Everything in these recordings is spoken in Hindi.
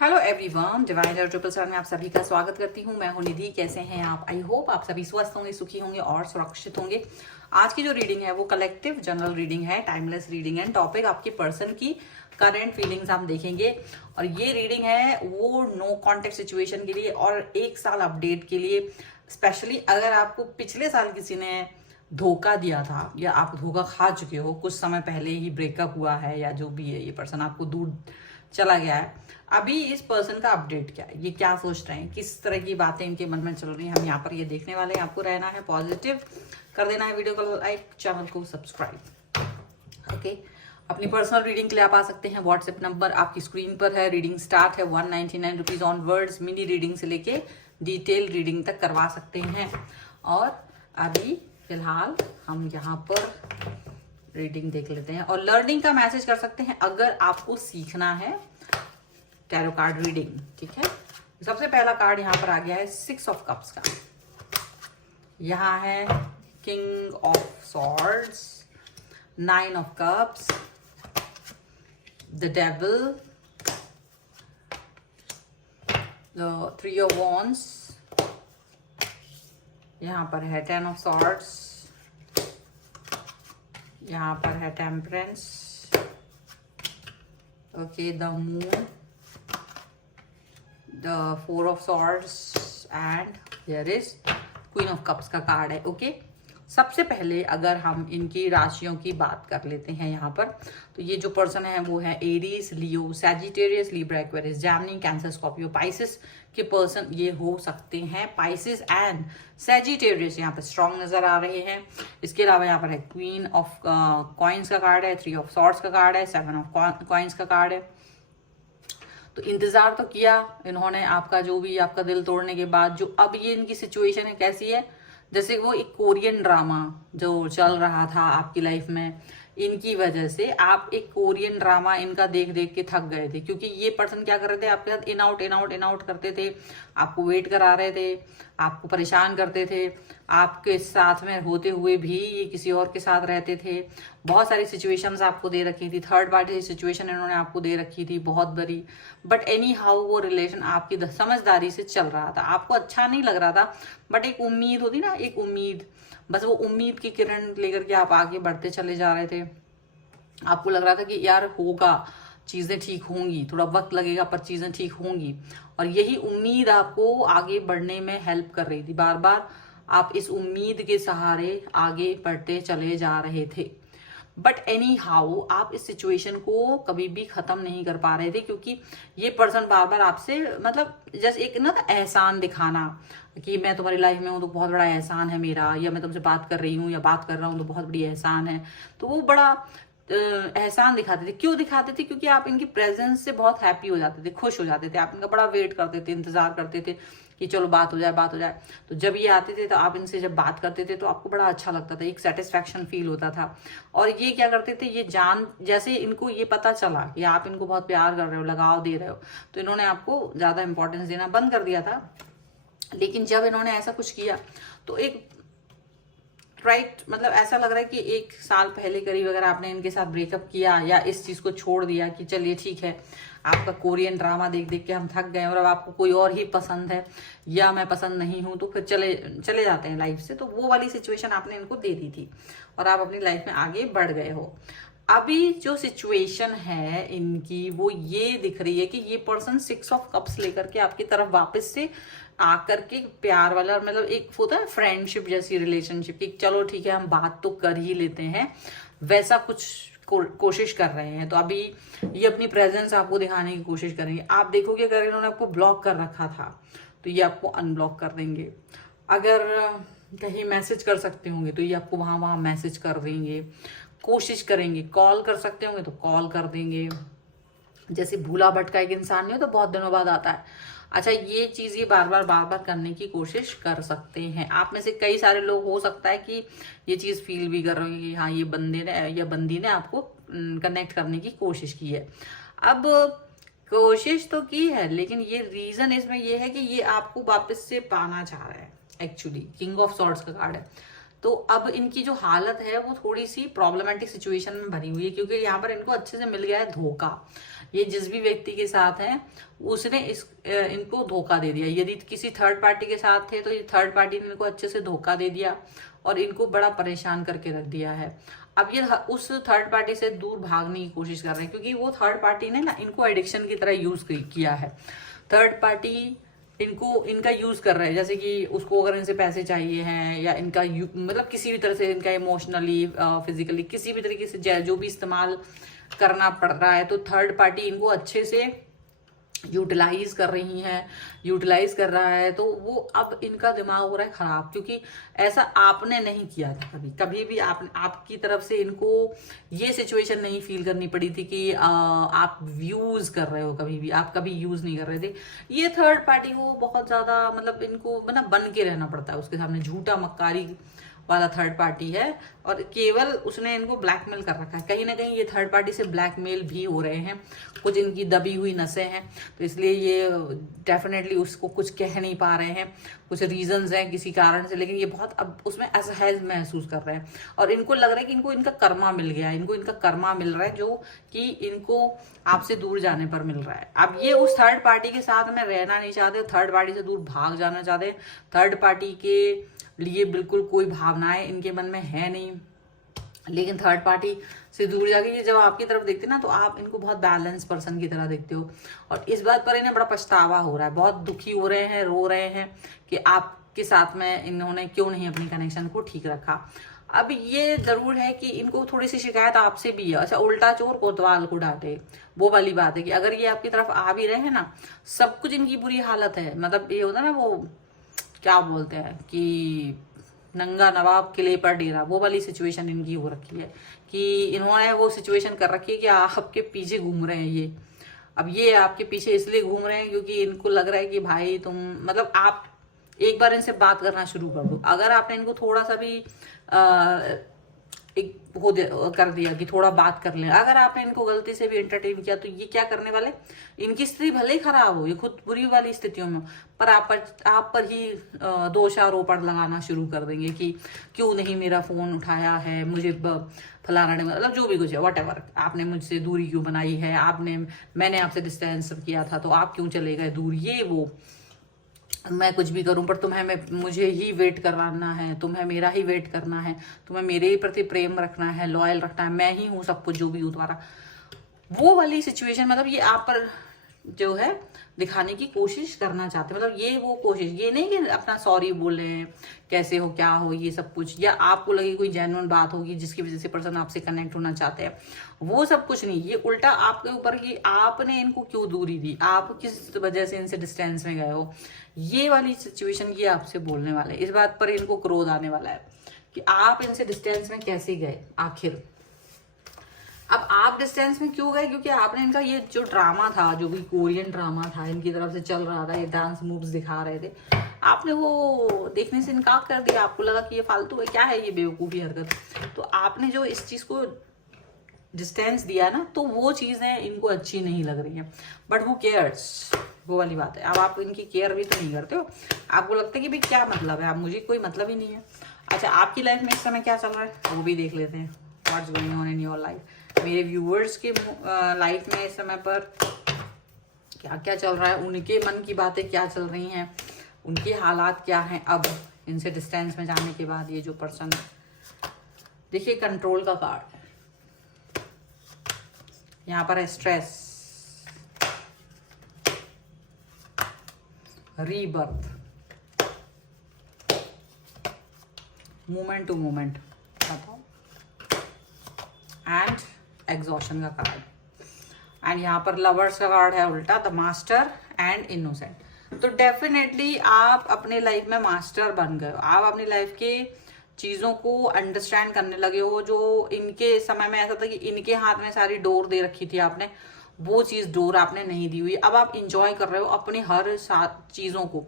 Hello everyone, divine triple star में आप सभी का स्वागत करती हूँ। मैं हूँ निधि। कैसे हैं आप? आई होप आप सभी स्वस्थ होंगे, सुखी होंगे और सुरक्षित होंगे। आज की जो रीडिंग है वो कलेक्टिव जनरल रीडिंग है, टाइमलेस रीडिंग है। टॉपिक आपकी पर्सन की करंट फीलिंग्स हम देखेंगे और ये रीडिंग है वो नो कॉन्टेक्ट सिचुएशन के लिए और 1 साल अपडेट के लिए। स्पेशली अगर आपको पिछले साल किसी ने धोखा दिया था या आप धोखा खा चुके हो, कुछ समय पहले ही ब्रेकअप हुआ है या जो भी है, ये पर्सन आपको दूर चला गया है, अभी इस पर्सन का अपडेट क्या है, ये क्या सोच रहे हैं, किस तरह की बातें इनके मन में चल रही हैं, हम यहाँ पर ये देखने वाले हैं। आपको रहना है पॉजिटिव, कर देना है वीडियो को लाइक, चैनल को सब्सक्राइब। ओके, अपनी पर्सनल रीडिंग के लिए आप आ सकते हैं। व्हाट्सएप नंबर आपकी स्क्रीन पर है। रीडिंग स्टार्ट है 199 rupees on words. Mini reading से लेके डिटेल रीडिंग तक करवा सकते हैं। और अभी फिलहाल हम यहाँ पर रीडिंग देख लेते हैं और लर्निंग का मैसेज कर सकते हैं अगर आपको सीखना है टैरो कार्ड रीडिंग। ठीक है, सबसे पहला कार्ड यहाँ पर आ गया है 6 ऑफ कप्स का। यहाँ है king of swords, 9 of cups, the devil, the 3 of wands, यहाँ पर है 10 ऑफ सॉर्ड्स, यहाँ पर है temperance, okay, the moon, the 4 of swords and here is queen of cups का कार्ड है। ओके, सबसे पहले अगर हम इनकी राशियों की बात कर लेते हैं यहाँ पर, तो ये जो पर्सन है वो है Aries, Leo, Sagittarius, Libra, Aquarius, Gemini, Cancer, Scorpio, Pisces के पर्सन ये हो सकते हैं। पाइसिस एंड सैजिटेरियस यहाँ पर स्ट्रॉन्ग नजर आ रहे हैं। इसके अलावा यहाँ पर है क्वीन ऑफ कॉइन्स का कार्ड है, 3 ऑफ सॉर्ड्स का कार्ड है, 7 ऑफ कॉइन्स का कार्ड है। तो इंतजार तो किया इन्होंने आपका, जो भी आपका दिल तोड़ने के बाद जो अब ये इनकी सिचुएशन है कैसी है, जैसे वो एक कोरियन ड्रामा जो चल रहा था आपकी लाइफ में, इनकी वजह से आप एक कोरियन ड्रामा इनका देख देख के थक गए थे। क्योंकि ये पर्सन क्या कर रहे थे, आपके साथ in out in out in out करते थे, आपको वेट करा रहे थे, आपको परेशान करते थे, आपके साथ में होते हुए भी ये किसी और के साथ रहते थे। बहुत सारी सिचुएशंस आपको दे रखी थी, थर्ड पार्टी सिचुएशन इन्होंने आपको दे रखी थी बहुत बड़ी। बट एनी हाउ वो रिलेशन आपकी समझदारी से चल रहा था, आपको अच्छा नहीं लग रहा था, बट एक उम्मीद होती ना, एक उम्मीद, बस वो उम्मीद की किरण लेकर के आप आगे बढ़ते चले जा रहे थे। आपको लग रहा था कि यार होगा, चीजें ठीक होंगी, थोड़ा वक्त लगेगा पर चीजें ठीक होंगी। और यही उम्मीद आपको आगे बढ़ने में हेल्प कर रही थी। बार बार आप इस उम्मीद के सहारे आगे बढ़ते चले जा रहे थे। बट एनी हाउ आप इस सिचुएशन को कभी भी खत्म नहीं कर पा रहे थे, क्योंकि ये पर्सन बार बार आपसे, मतलब जैसे एक ना एहसान दिखाना कि मैं तुम्हारी लाइफ में हूँ तो बहुत बड़ा एहसान है मेरा, या मैं तुमसे बात कर रही हूँ या बात कर रहा हूँ तो बहुत बड़ी एहसान है। तो वो बड़ा एहसान दिखाते थे। क्यों दिखाते थे? क्योंकि आप इनकी प्रेजेंस से बहुत हैप्पी हो जाते थे, खुश हो जाते थे, आप इनका बड़ा वेट करते थे, इंतजार करते थे कि चलो बात हो जाए, बात हो जाए। तो जब ये आते थे तो आप इनसे जब बात करते थे तो आपको बड़ा अच्छा लगता था, एक सेटिस्फैक्शन फील होता था। और ये क्या करते थे, ये जान, जैसे इनको ये पता चला कि आप इनको बहुत प्यार कर रहे हो, लगाव दे रहे हो, तो इन्होंने आपको ज्यादा इंपॉर्टेंस देना बंद कर दिया था। लेकिन जब इन्होंने ऐसा कुछ किया तो एक मतलब ऐसा लग रहा है कि 1 साल पहले करीब अगर आपने इनके साथ ब्रेकअप किया या इस चीज को छोड़ दिया कि चलिए ठीक है, आपका कोरियन ड्रामा देख देख के हम थक गए और अब आपको कोई और ही पसंद है या मैं पसंद नहीं हूं, तो फिर चले जाते हैं लाइफ से, तो वो वाली सिचुएशन आपने इनको दे दी थी और आप अपनी लाइफ में आगे बढ़ गए हो। अभी जो सिचुएशन है इनकी वो ये दिख रही है कि ये पर्सन 6 ऑफ कप्स लेकर के आपकी तरफ वापस से आकर के प्यार वाला, मतलब एक होता है फ्रेंडशिप जैसी रिलेशनशिप की, चलो ठीक है हम बात तो कर ही लेते हैं, वैसा कुछ कोशिश कर रहे हैं। तो अभी ये अपनी प्रेजेंस आपको दिखाने की कोशिश करेंगे। आप देखोगे अगर इन्होंने आपको ब्लॉक कर रखा था तो ये आपको अनब्लॉक कर देंगे। अगर कहीं मैसेज कर सकते होंगे तो ये आपको वहां मैसेज कर देंगे, कोशिश करेंगे। कॉल कर सकते होंगे तो कॉल कर देंगे। जैसे भूला भटका एक इंसान नहीं हो तो बहुत दिनों बाद आता है, अच्छा ये चीज ये बार बार करने की कोशिश कर सकते हैं। आप में से कई सारे लोग हो सकता है कि ये चीज फील भी कर रहे हो कि हाँ ये बंदे ने या बंदी ने आपको कनेक्ट करने की कोशिश की है। अब कोशिश तो की है, लेकिन ये रीजन इसमें ये है कि ये आपको वापस से पाना चाह रहा है। एक्चुअली किंग ऑफ सॉर्ड्स का कार्ड है, तो अब इनकी जो हालत है वो थोड़ी सी प्रॉब्लमेटिक सिचुएशन में भरी हुई है, क्योंकि यहाँ पर इनको अच्छे से मिल गया है धोखा। ये जिस भी व्यक्ति के साथ है उसने इनको धोखा दे दिया। यदि किसी थर्ड पार्टी के साथ थे तो ये थर्ड पार्टी ने इनको अच्छे से धोखा दे दिया और इनको बड़ा परेशान करके रख दिया है। अब ये उस थर्ड पार्टी से दूर भागने की कोशिश कर रहे हैं, क्योंकि वो थर्ड पार्टी ने ना इनको एडिक्शन की तरह यूज किया है। थर्ड पार्टी इनका यूज कर रहे हैं, जैसे कि उसको अगर इनसे पैसे चाहिए हैं या इनका मतलब किसी भी तरह से इनका इमोशनली फिजिकली किसी भी तरीके से जो भी इस्तेमाल करना पड़ रहा है, तो थर्ड पार्टी इनको अच्छे से यूटिलाइज कर रहा है। तो वो अब इनका दिमाग हो रहा है खराब, क्योंकि ऐसा आपने नहीं किया था कभी भी आपकी तरफ से इनको ये सिचुएशन नहीं फील करनी पड़ी थी कि आप यूज कर रहे हो। आप कभी यूज नहीं कर रहे थे। ये थर्ड पार्टी को बहुत ज्यादा मतलब इनको बन के रहना पड़ता है उसके सामने, झूठा मक्कारी वाला थर्ड पार्टी है और केवल उसने इनको ब्लैकमेल कर रखा है। कहीं ना कहीं ये थर्ड पार्टी से ब्लैकमेल भी हो रहे हैं, कुछ इनकी दबी हुई नसें हैं, तो इसलिए ये डेफिनेटली उसको कुछ कह नहीं पा रहे हैं। कुछ रीजंस हैं किसी कारण से, लेकिन ये बहुत अब उसमें असहज महसूस कर रहे हैं और इनको लग रहा है कि इनको इनका कर्मा मिल गया है, इनको इनका कर्मा मिल रहा है जो कि इनको आपसे दूर जाने पर मिल रहा है। अब ये उस थर्ड पार्टी के साथ में रहना नहीं चाहते, थर्ड पार्टी से दूर भाग जाना चाहते हैं। थर्ड पार्टी के लिए बिल्कुल कोई भावनाएं इनके मन में है नहीं, लेकिन थर्ड पार्टी से दूर जाके ये जब आपकी तरफ देखते ना तो आप इनको बहुत बैलेंस पर्सन की तरह देखते हो और इस बात पर इन्हें बड़ा पछतावा हो रहा है, बहुत दुखी हो रहे हैं, रो रहे हैं कि आपके साथ में इन्होंने क्यों नहीं अपनी कनेक्शन को ठीक रखा। अब ये जरूर है कि इनको थोड़ी सी शिकायत आपसे भी है। अच्छा, उल्टा चोर कोतवाल को डांटे, वो वाली बात है कि अगर ये आपकी तरफ आ भी रहे हैं ना, सब कुछ इनकी बुरी हालत है। मतलब ये होता है ना, वो क्या बोलते हैं कि नंगा नवाब किले पर डेरा, वो वाली सिचुएशन इनकी हो रखी है कि इन्होंने वो सिचुएशन कर रखी है कि आपके पीछे घूम रहे हैं ये। अब ये आपके पीछे इसलिए घूम रहे हैं क्योंकि इनको लग रहा है कि भाई तुम मतलब आप एक बार इनसे बात करना शुरू कर दो। अगर आपने इनको थोड़ा सा भी एक कर दिया कि थोड़ा बात कर लें, अगर आपने इनको गलती से भी एंटरटेन किया तो ये क्या करने वाले, इनकी स्थिति भले ही खराब हो, ये खुद बुरी वाली स्थितियों में, पर आप पर ही दोषारोपण लगाना शुरू कर देंगे कि क्यों नहीं मेरा फोन उठाया है, मुझे फलाना ने मतलब जो भी कुछ है व्हाटएवर, आपने मुझसे दूरी क्यों बनाई है, मैंने आपसे डिस्टेंस किया था तो आप क्यों चले गए दूर, ये वो मैं कुछ भी करूं पर मुझे ही वेट करवाना है, तुम्हें मेरा ही वेट करना है, तुम्हें मेरे ही प्रति प्रेम रखना है, लॉयल रखना है, मैं ही हूं सब कुछ जो भी हूं तुम्हारा, वो वाली सिचुएशन। मतलब ये आप पर जो है दिखाने की कोशिश करना चाहते हैं। मतलब ये वो कोशिश, ये नहीं कि अपना सॉरी बोले कैसे हो क्या हो ये सब कुछ, या आपको लगे कोई जेन्युइन बात होगी जिसकी वजह से पर्सन आपसे कनेक्ट होना चाहते हैं, वो सब कुछ नहीं। ये उल्टा आपके ऊपर कि आपने इनको क्यों दूरी दी, आप किस वजह से इनसे डिस्टेंस में गए हो, ये वाली सिचुएशन ये आपसे बोलने वाले। इस बात पर इनको क्रोध आने वाला है कि आप इनसे डिस्टेंस में कैसे गए आखिर। अब आप डिस्टेंस में क्यों गए, क्योंकि आपने इनका ये जो ड्रामा था, जो भी कोरियन ड्रामा था इनकी तरफ से चल रहा था, ये डांस मूव्स दिखा रहे थे, आपने वो देखने से इनकार कर दिया। आपको लगा कि ये फालतू है, क्या है ये बेवकूफ़ी हरकत, तो आपने जो इस चीज़ को डिस्टेंस दिया ना, तो वो चीज़ें इनको अच्छी नहीं लग रही हैं। बट हु केयर्स, वो वाली बात है। अब आप इनकी केयर भी तो नहीं करते हो, आपको लगता है कि भाई क्या मतलब है, अब मुझे कोई मतलब ही नहीं है। अच्छा, आपकी लाइफ में इस समय क्या चल रहा है वो भी देख लेते हैं, what's going on in your life. मेरे व्यूअर्स के लाइफ में इस समय पर क्या क्या चल रहा है, उनके मन की बातें क्या चल रही हैं, उनके हालात क्या हैं अब इनसे डिस्टेंस में जाने के बाद। ये जो पर्सन है, देखिए कंट्रोल का कार्ड है, यहाँ पर है stress, rebirth, moment to moment, बताओ, एंड एग्जॉशन का कार्ड, एंड यहाँ पर लवर्स का कार्ड है उल्टा, द मास्टर एंड इनोसेंट। तो डेफिनेटली आप अपने लाइफ में मास्टर बन गए हो, आप अपनी लाइफ के चीज़ों को अंडरस्टैंड करने लगे हो। जो इनके समय में ऐसा था कि इनके हाथ में सारी डोर दे रखी थी आपने, वो चीज़ डोर आपने नहीं दी हुई। अब आप इंजॉय कर रहे हो अपनी हर चीज़ों को,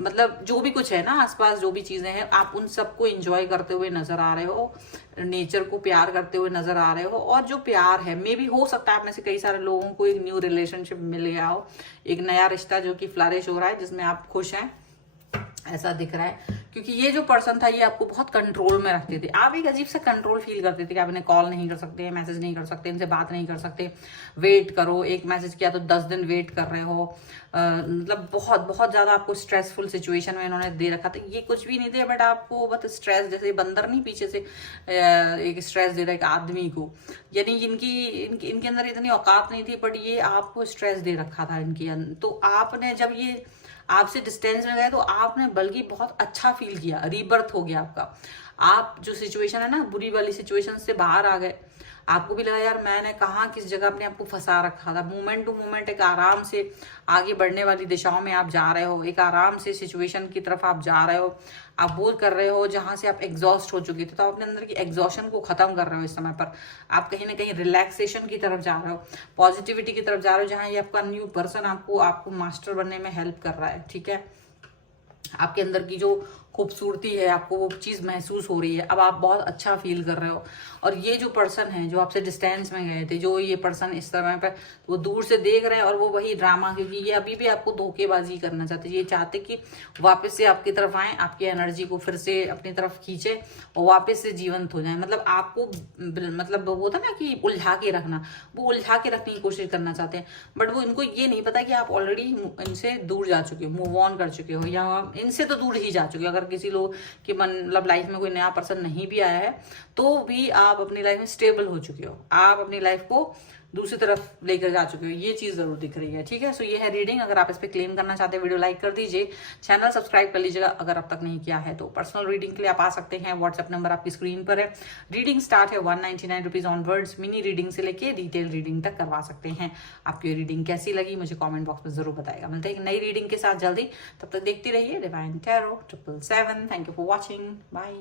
मतलब जो भी कुछ है ना आसपास, जो भी चीज़ें हैं, आप उन सबको इंजॉय करते हुए नजर आ रहे हो, नेचर को प्यार करते हुए नजर आ रहे हो। और जो प्यार है, मे भी हो सकता है आप में से कई सारे लोगों को एक न्यू रिलेशनशिप मिल गया हो, एक नया रिश्ता जो कि फ्लरिश हो रहा है, जिसमें आप खुश हैं, ऐसा दिख रहा है। क्योंकि ये जो पर्सन था ये आपको बहुत कंट्रोल में रखते थे। आप एक अजीब सा कंट्रोल फील करते थे कि आप इन्हें कॉल नहीं कर सकते, मैसेज नहीं कर सकते, इनसे बात नहीं कर सकते, वेट करो, एक मैसेज किया तो 10 दिन वेट कर रहे हो। मतलब बहुत बहुत ज़्यादा आपको स्ट्रेसफुल सिचुएशन में इन्होंने दे रखा था। ये कुछ भी नहीं थे, बट आपको बस स्ट्रेस, जैसे बंदर नहीं पीछे से एक स्ट्रेस दे रहा है एक आदमी को, यानी इनके अंदर इतनी औकात नहीं थी, बट ये आपको स्ट्रेस दे रखा था इनके अंदर। तो आपने जब ये आपसे डिस्टेंस में गए तो आपने बल्कि बहुत अच्छा फील किया, रीबर्थ हो गया आपका। आप जो सिचुएशन है ना, बुरी वाली सिचुएशन से बाहर आ गए। आपको भी लगा यार मैंने कहाँ किस जगह अपने आप को फंसा रखा था। मोमेंट टू मोमेंट एक आराम से आगे बढ़ने वाली दिशाओं में आप जा रहे हो, एक आराम से सिचुएशन की तरफ आप जा रहे हो। आप वो कर रहे हो जहां से आप एग्जॉस्ट हो चुके थे, तो आप अपने अंदर की एग्जॉशन को खत्म कर रहे हो। इस समय पर आप कहीं ना कहीं रिलैक्सेशन की तरफ जा रहे हो, पॉजिटिविटी की तरफ जा रहे हो, जहां ये आपका न्यू पर्सन आपको मास्टर बनने में हेल्प कर रहा है। ठीक है, आपके अंदर की जो खूबसूरती है आपको वो चीज़ महसूस हो रही है, अब आप बहुत अच्छा फील कर रहे हो। और ये जो पर्सन है जो आपसे डिस्टेंस में गए थे, जो ये पर्सन इस समय पे वो दूर से देख रहे हैं, और वो वही ड्रामा, क्योंकि ये अभी भी आपको धोखेबाजी करना चाहते, ये चाहते कि वापस से आपकी तरफ आए, आपकी एनर्जी को फिर से अपनी तरफ खींचे और वापस से जीवंत हो जाए। मतलब आपको मतलब वो होता ना कि उलझा के रखना, वो उलझा के रखने की कोशिश करना चाहते हैं, बट वो इनको ये नहीं पता कि आप ऑलरेडी इनसे दूर जा चुके हो, मूव ऑन कर चुके हो, या इनसे तो दूर ही जा चुके हो। अगर किसी लोग की मतलब लाइफ में कोई नया पर्सन नहीं भी आया है तो भी आप अपनी लाइफ में स्टेबल हो चुके हो, आप अपनी लाइफ को दूसरी तरफ लेकर जा चुके हो, ये चीज जरूर दिख रही है। ठीक है, सो ये है रीडिंग। अगर आप इस पे क्लेम करना चाहते हैं, वीडियो लाइक कर दीजिए, चैनल सब्सक्राइब कर लीजिएगा अगर अब तक नहीं किया है तो। पर्सनल रीडिंग के लिए आप आ सकते हैं, व्हाट्सएप नंबर आपकी स्क्रीन पर है। रीडिंग स्टार्ट है 199 रुपीज ऑनवर्ड्स। मिनी रीडिंग से लेके डिटेल रीडिंग तक करवा सकते हैं। आपकी ये रीडिंग कैसी लगी मुझे कॉमेंट बॉक्स में जरूर बताएगा। मिलते हैं एक नई रीडिंग के साथ जल्दी, तब तक देखती रहिए divine tarot 777। Thank you for watching, bye.